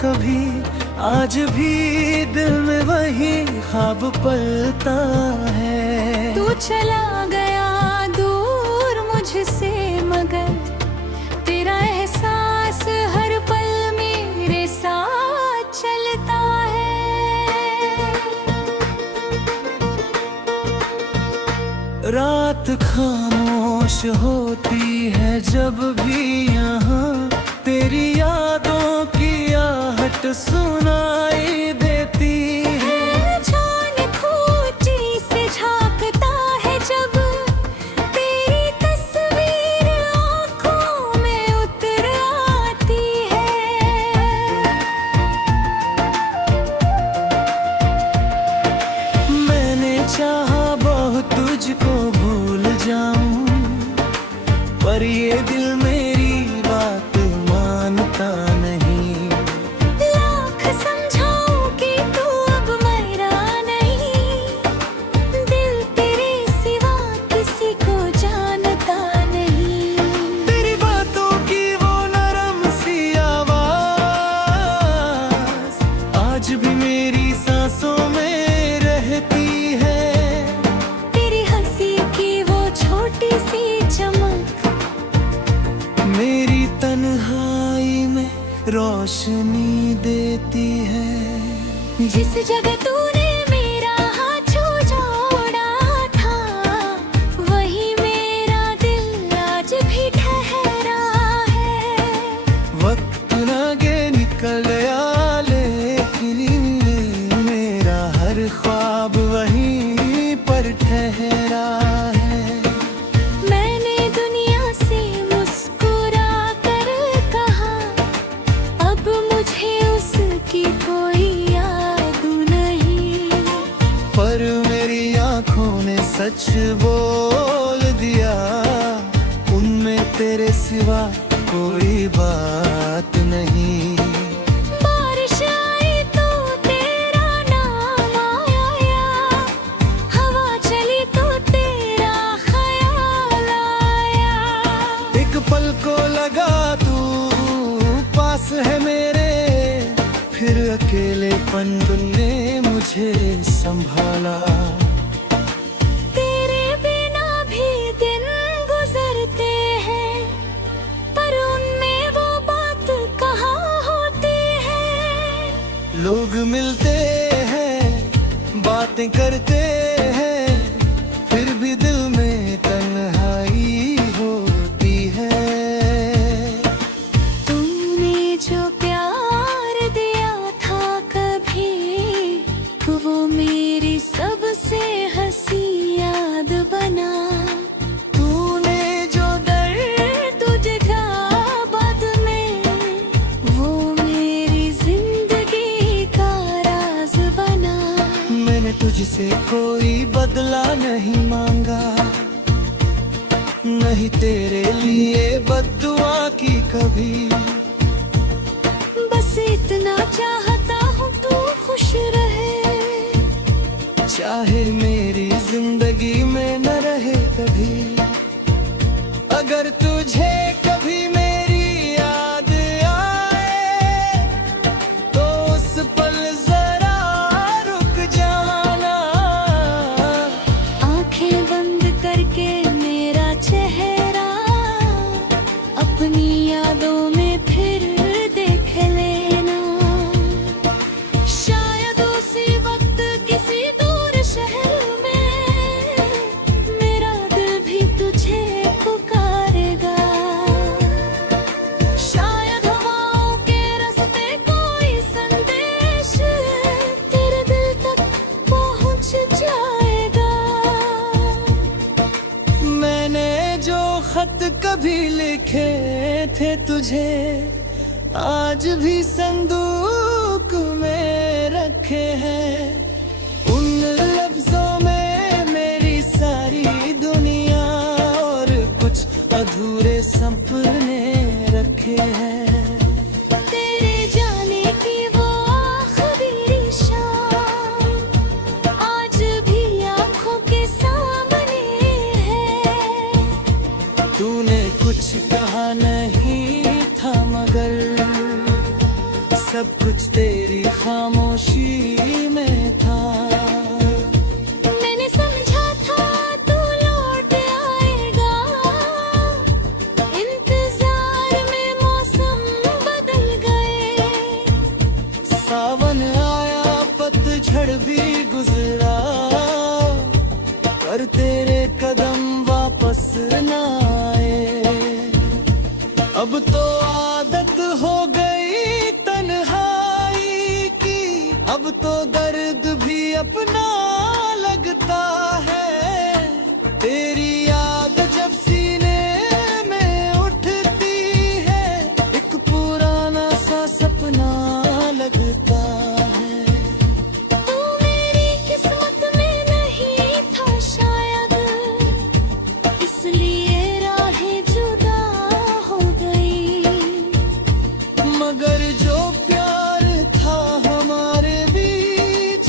कभी, आज भी दिल में वही ख्वाब पलता है। तू चला गया दूर मुझसे, मगर तेरा एहसास हर पल मेरे साथ चलता है। रात खामोश होती है जब भी यहाँ तेरी यादों की आहट सुनाई देती है। जान खोटी से झांकता है जब तेरी तस्वीर आँखों में उतर आती है। मैंने चाहा बहुत तुझको भूल जाऊं, पर ये दिल मेरी बात मानता नहीं। लाख समझाऊं कि तू अब मेरा नहीं, दिल तेरे सिवा किसी को जानता नहीं। तेरी बातों की वो नरम सी आवाज आज भी मेरी सांसों में रहती है। तेरी हंसी की वो छोटी सी चमक मेरी तन्हाई में रोशनी देती है। जिस जगह तूने मेरा हाथ जोड़ा था, वही मेरा दिल आज भी ठहरा है। वक्त आगे निकल गया लेकिन मेरा हर ख्वाब वहीं पर ठहरा है। मैंने दुनिया से मुस्कुरा कर कहा, अब मुझे उसकी कोई याद नहीं। पर मेरी आंखों ने सच बोल दिया, उनमें तेरे सिवा कोई बात नहीं। बारिश आई तो तेरा नाम आया, हवा चली तो तेरा ख्याल आया। एक पल को लगा तू पास है मेरे, फिर अकेलेपन तूने मुझे संभाला। तेरे बिना भी दिन गुजरते हैं, पर उनमें वो बात कहाँ होती है। लोग मिलते हैं, बातें करते हैं, फिर भी दिल में तन्हाई होती है। तूने जो प्यार दिया था कभी, वो मेरी सबसे हंसी याद बना। तूने जो दर्द तुझे था बाद में, वो मेरी जिंदगी का राज बना। मैंने तुझसे कोई बदला नहीं मांगा, नहीं तेरे लिए बद्दुआ की कभी। बस इतना चाहता हूँ तू खुश रहे, चाहे मेरी जिंदगी में न रहे कभी। अगर तुझे कभी मेरी याद आए तो उस पल जरा रुक जाना। आंखें बंद करके मेरा चेहरा अपनी यादों में फिर देख लेना। शायद उसी वक्त किसी दूर शहर में मेरा दिल भी तुझे पुकारेगा। शायद हवाओं के रास्ते कोई संदेश तेरे दिल तक पहुंच जाएगा। मैंने जो खत कभी लिखे थे तुझे, आज भी संदूक में रखे हैं। उन लफ्जों में मेरी सारी दुनिया और कुछ अधूरे सपने रखे हैं। तेरे जाने की वो आखिरी शाम आज भी आंखों के सामने है। तूने कुछ कहा नहीं था मगर सब कुछ अब तो आदत हो गई तन्हाई की, अब तो दर्द भी अपना लगता है। तेरी याद जब सीने में उठती है, एक पुराना सा सपना लगता है। तू मेरी किस्मत में नहीं था शायद, इसलिए राहें जुदा हो गई। मगर जो प्यार था हमारे बीच,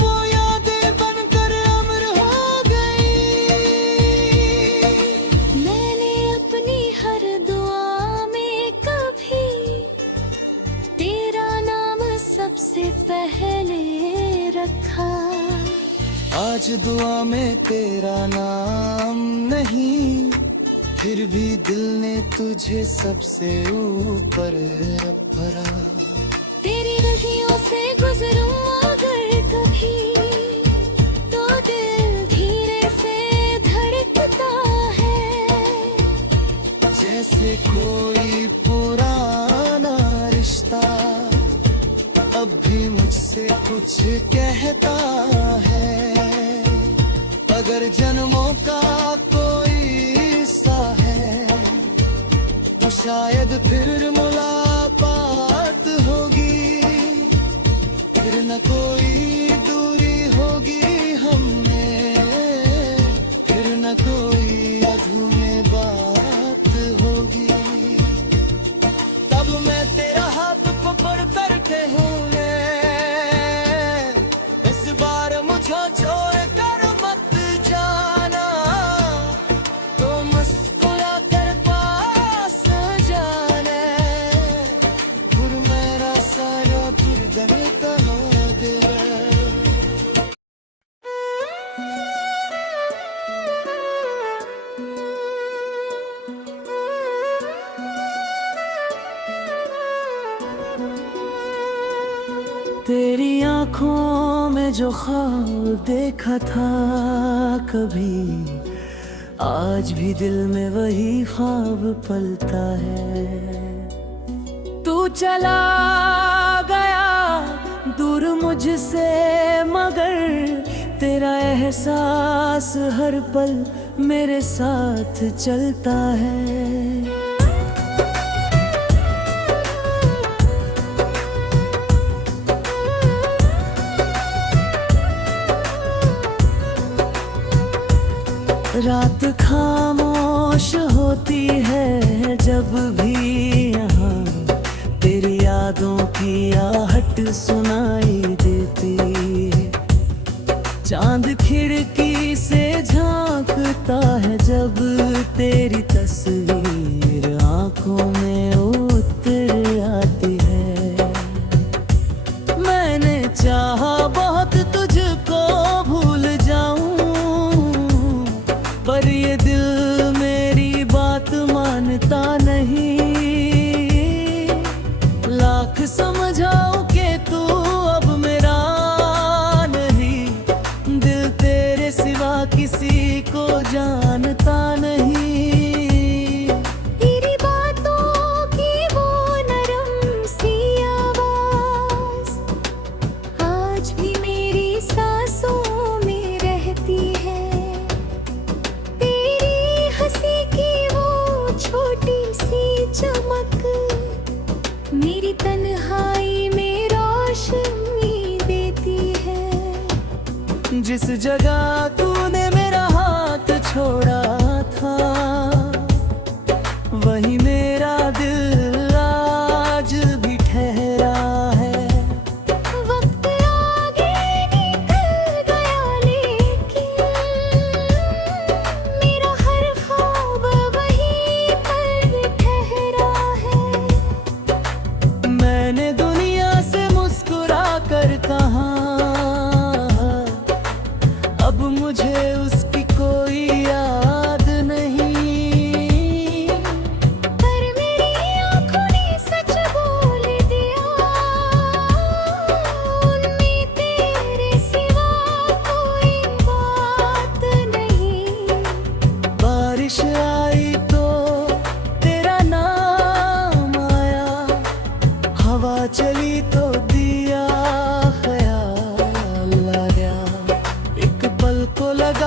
वो यादें बनकर अमर हो गई। मैंने अपनी हर दुआ में कभी तेरा नाम सबसे पहले रखा। आज दुआ में तेरा नाम नहीं, फिर भी दिल ने तुझे सबसे ऊपर रखा। तेरी रहियों से गुजरूं अगर कभी, तो दिल धीरे से धड़कता है। जैसे कोई पुराना रिश्ता अब भी मुझसे कुछ कहता है। अगर जन्मों का कोई हिस्सा है, तो शायद फिर मुलाकात होगी। फिर न कोई दूरी होगी हमें, फिर न कोई अधूरी बात होगी। तब मैं तेरा हाथ पकड़ कर कहूँगा, इस बार मुझे छोड़ कर मत जाना। तो मुस्कुरा कर पास जाने, फिर मेरा सारा फिर दर्द हो गया। तेरी आंखों में जो ख्वाब देखा था कभी, आज भी दिल में वही ख्वाब पलता है। तू चला गया दूर मुझसे, मगर तेरा एहसास हर पल मेरे साथ चलता है। रात खामोश होती है जब भी यहाँ तेरी यादों की आहट सुनाई देती। चांद खिड़की से झांकता है जब तेरी तस्वीर आंखों में उतर आती है। मैंने चाहा बहुत तुझको भूल जाऊं, पर ये दिल मेरी बात मानता नहीं। लाख समझाऊं कि तू अब मेरा नहीं, दिल तेरे सिवा किसी को जानता नहीं। तेरी बातों की वो नरम सी आवाज आज भी मेरी सांसों में रहती है। तेरी हंसी की वो छोटी सी चमक मेरी तन्हाई में रोशनी देती है। जिस जगह तूने मेरा हाथ छोड़ा था, वही मेरा दिल आज भी ठहरा है। वक्त आगे निकल गया लेकिन मेरा हर ख्वाब वहीं पर ठहरा है। मैंने दुनिया से मुस्कुरा कर कहा, अब मुझे उसकी कोई याद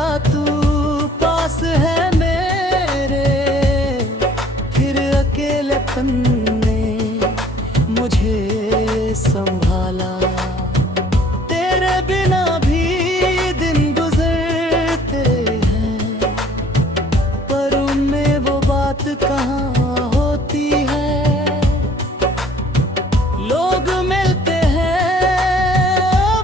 लगा तू पास है मेरे, फिर अकेलेपन ने मुझे संभाला। तेरे बिना भी दिन गुजरते हैं, पर उनमें वो बात कहाँ होती है। लोग मिलते हैं,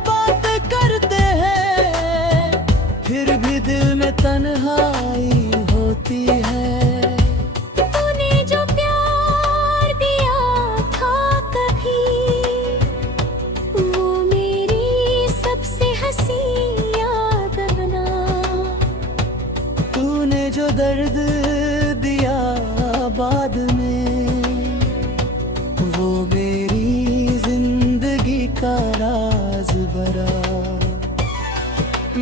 बात करते हैं, फिर भी दिल में तन्हाई होती है। तूने जो प्यार दिया था कभी, वो मेरी सबसे हंसी याद बना। तूने जो दर्द दिया बाद में, वो मेरी जिंदगी का राज भरा।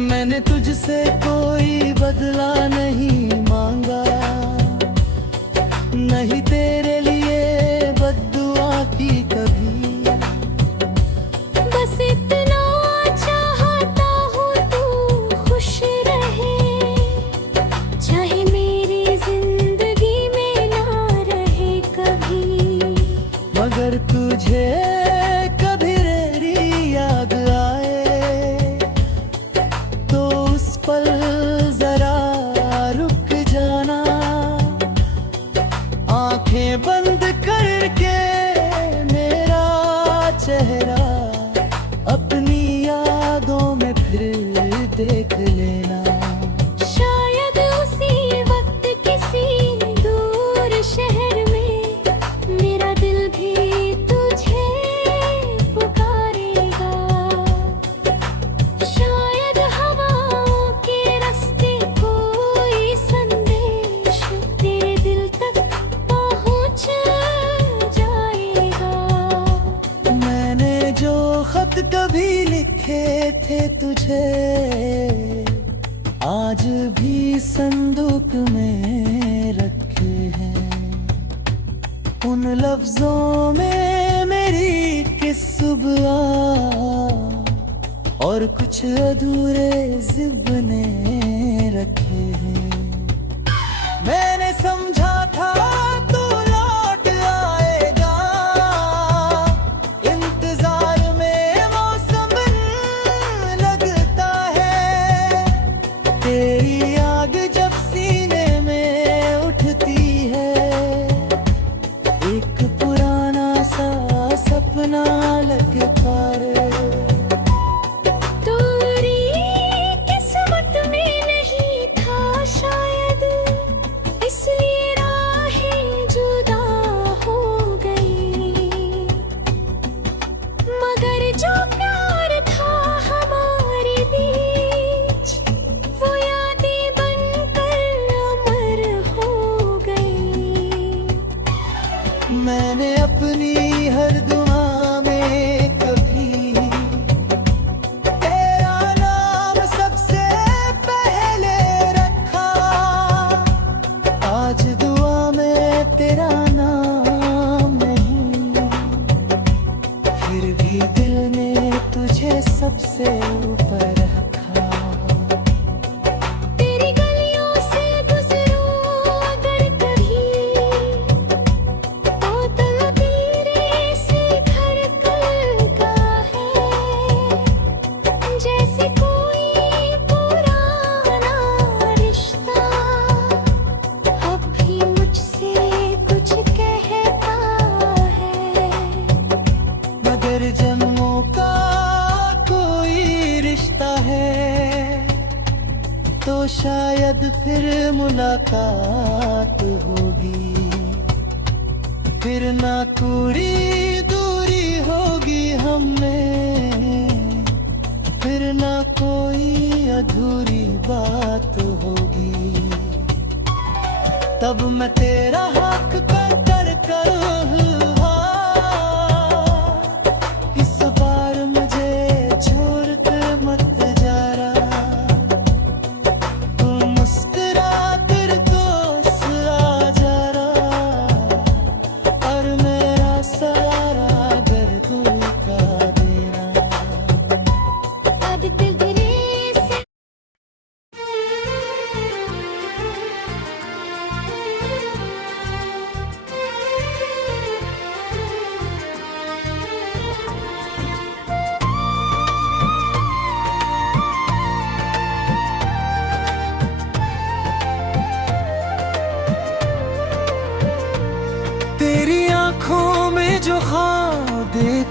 मैंने तुझसे कोई बदला नहीं मांगा, नहीं तेरे लिए बद्दुआ की कभी। बस इतना चाहता हूँ तू खुश रहे, चाहे मेरी जिंदगी में ना रहे कभी। मगर तुझे कभी मेरी याद आए, तो उस पल जरा रुक जाना। आंखें बंद करके मेरा चेहरा अपनी यादों में फिर देख लेना। शायद उसी वक्त किसी दूर शहर में मेरा दिल भी तुझे पुकारेगा। शायद हवाओं के रास्ते कोई संदेश तेरे दिल तक पहुंच जाएगा। मैंने जो खत कभी लिखे थे तुझे, आज भी संदूक में रखे हैं। उन लफ्जों में मेरी किस सुबह और कुछ अधूरे ज़िब्ने रखे हैं। मैंने समझा था तू लौट आएगा, इंतजार में मौसम लगता है। तेरी आग जब सीने में उठती है, एक पुराना सा सपना लगता है। दूरी किस्मत में नहीं था शायद, इसलिए राहें जुदा हो गई। मगर जो प्यार था हमारे बीच, वो यादें बनकर अमर हो गई। मैंने अपनी हर दुआ में कभी तेरा नाम सबसे पहले रखा। आज दुआ में तेरा नाम नहीं, फिर भी दिल ने तुझे सबसे ऊपर रखा। तेरी गलियों से गुजरूं अगर कभी, तो दिल तेरे से धड़कता है। जैसे कोई पुराना रिश्ता अब भी मुझसे कुछ कहता है। मगर जन्मों का कोई रिश्ता है, तो शायद फिर मुलाकात होगी। फिर ना कोई दूरी होगी हमें, फिर ना कोई अधूरी बात होगी। तब मैं तेरा हक कर करूँ, इस बार मुझे छोड़ कर मत जाना। तू मुस्कुरा कर दोस्त आ जाना, और मेरा सारा घर तू का देना। अब दिल से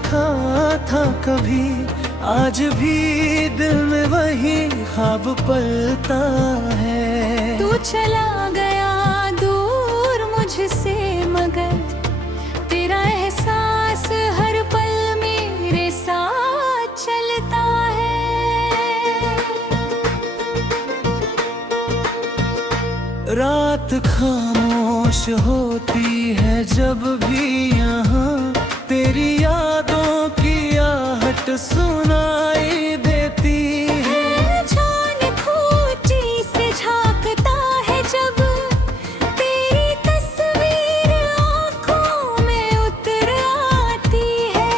देखा था कभी, आज भी दिल में वही ख्वाब पलता है। तू चला गया दूर मुझसे, मगर तेरा एहसास हर पल मेरे साथ चलता है। रात खामोश होती है जब भी यहाँ तेरी यादों की आहट सुनाई देती है। जान खोटी से झांकता है जब तेरी तस्वीर आँखों में उतर आती है।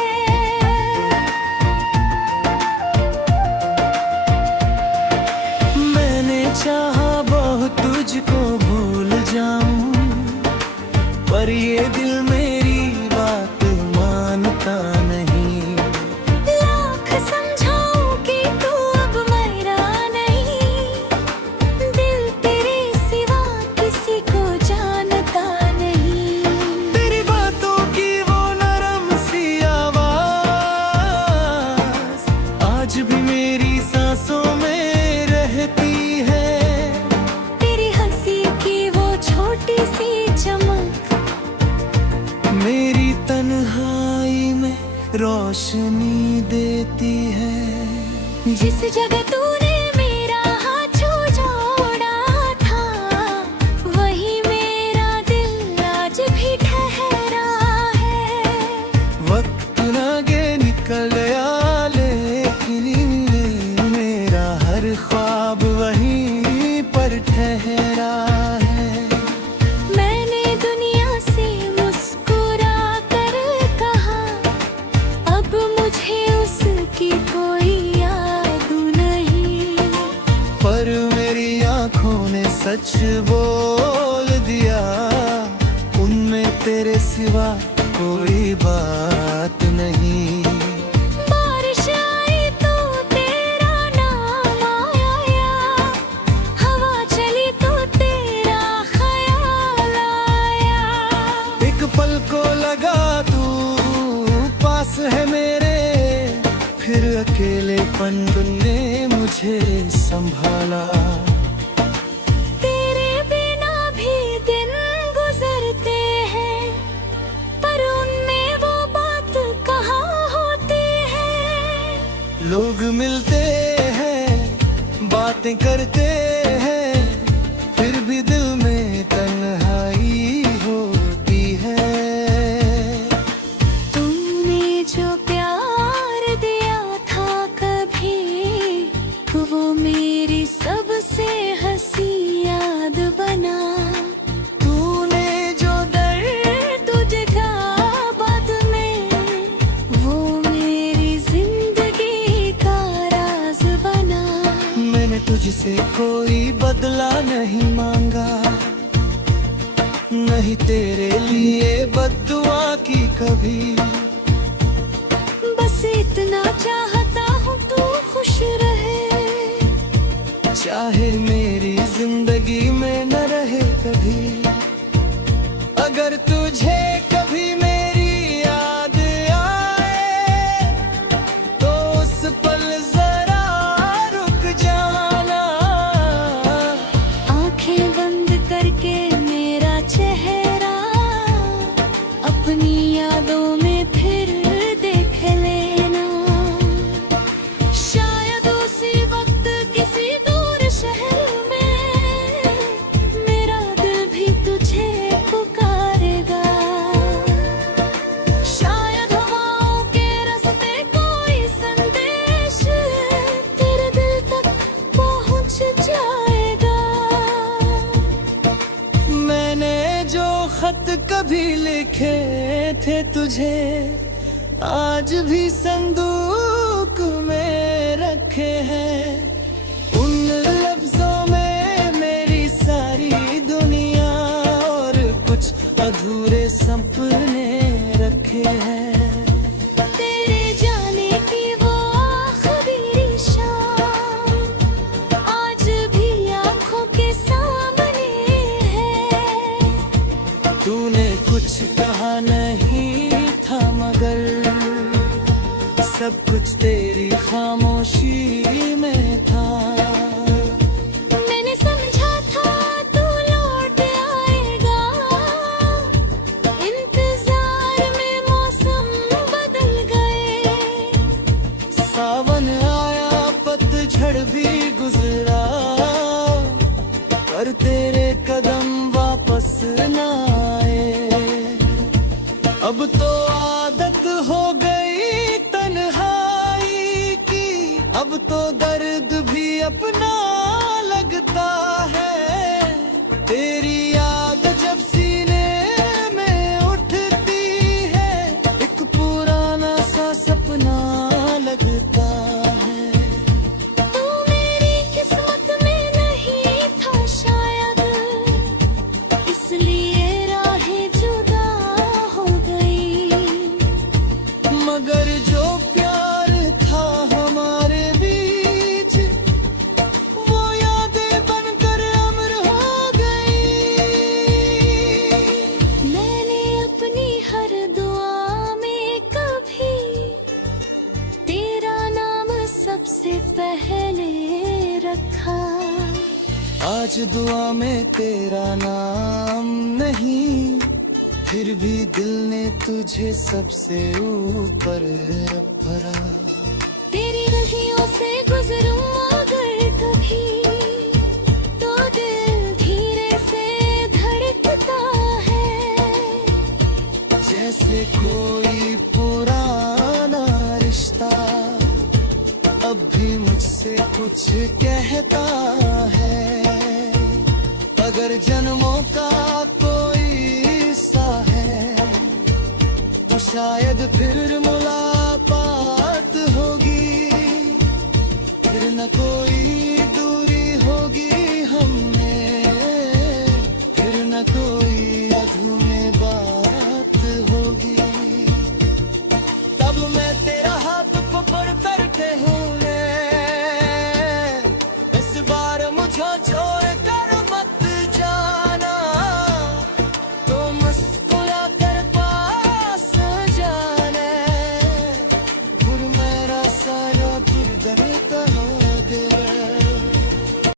मैंने चाहा बहुत तुझको भूल जाऊं, पर ये दिल मेरी बात मानता नहीं। लाख समझाऊं कि तू अब मेरा नहीं, दिल तेरे सिवा किसी को जानता नहीं। तेरी बातों की वो नरम सी आवाज आज भी मेरी सांसों में रहती है। तेरी हंसी की वो छोटी सी चमक मेरी तन्हाई में रोशनी देती है। जिस जगह तूने मेरा हाथ जोड़ा था, वही मेरा दिल आज भी ठहरा है। वक्त आगे निकल गया लेकिन मेरा हर ख्वाब वहीं पर ठहरा है। मैंने दुनिया से मुस्कुरा कर कहा, अब मुझे उसकी कोई याद नहीं। पर मेरी आंखों ने सच बोल दिया, उनमें तेरे सिवा कोई बात नहीं। बारिश आई तो तेरा नाम आया, हवा चली तो तेरा ख्याल आया। एक पल को लगा तू पास है मेरे, फिर अकेलेपन ने मुझे संभाला। तेरे बिना भी दिन गुजरते हैं, पर उनमें वो बात कहाँ होती है। लोग मिलते हैं, बातें करते हैं, फिर भी दिल में तन्हाई होती है। तूने जो प्यार दिया था कभी, वो मेरी सबसे हंसी याद बना। तूने जो दर्द तुझे था बाद में, वो मेरी जिंदगी का राज बना। मैंने तुझसे कोई बदला नहीं मांगा, नहीं तेरे लिए बद्दुआ की कभी। बस इतना चाहता हूँ तू खुश रहे, चाहे मेरी जिंदगी में न रहे कभी। अगर तुझे कभी मेरी याद आए, तो उस पल जरा रुक जाना। आंखें बंद करके मेरा चेहरा अपनी यादों में फिर देख लेना। शायद उसी वक्त किसी दूर शहर में मेरा दिल भी तुझे पुकारेगा। शायद हवाओं के रास्ते कोई संदेश तेरे दिल तक पहुंच जाएगा। मैंने जो खत कभी लिखे थे तुझे, आज भी संदूक में रखे हैं। उन लफ्जों में मेरी सारी दुनिया और कुछ अधूरे सपने रखे हैं। तेरे जाने की वो आखिरी शाम आज भी आंखों के सामने है। तूने कुछ कहा नहीं था मगर सब कुछ तेरी खामोशी में था। मैंने समझा था तू लौट आएगा, इंतजार में मौसम बदल गए। सावन आया पतझड़ भी गुजरा, पर तेरे कदम वापस न आए। अब तो आदत हो गई तन्हाई की, अब तो दर्द भी अपना लगता है। तेरी याद जब सीने में उठती है, एक पुराना सा सपना लगता है। तू मेरी किस्मत में नहीं था शायद, इसलिए राहें जुदा हो गई। मगर जो प्यार था हमारे बीच, वो यादें बनकर अमर हो गई। मैंने अपनी हर दुआ में कभी तेरा नाम सबसे पहले रखा। आज दुआ में तेरा नाम नहीं, फिर भी दिल ने तुझे सबसे ऊपर रखा। तेरी रहियों से गुजरूं अगर कभी, तो दिल धीरे से धड़कता है। जैसे कोई पुराना रिश्ता अब भी मुझसे कुछ कहता है। अगर जन्म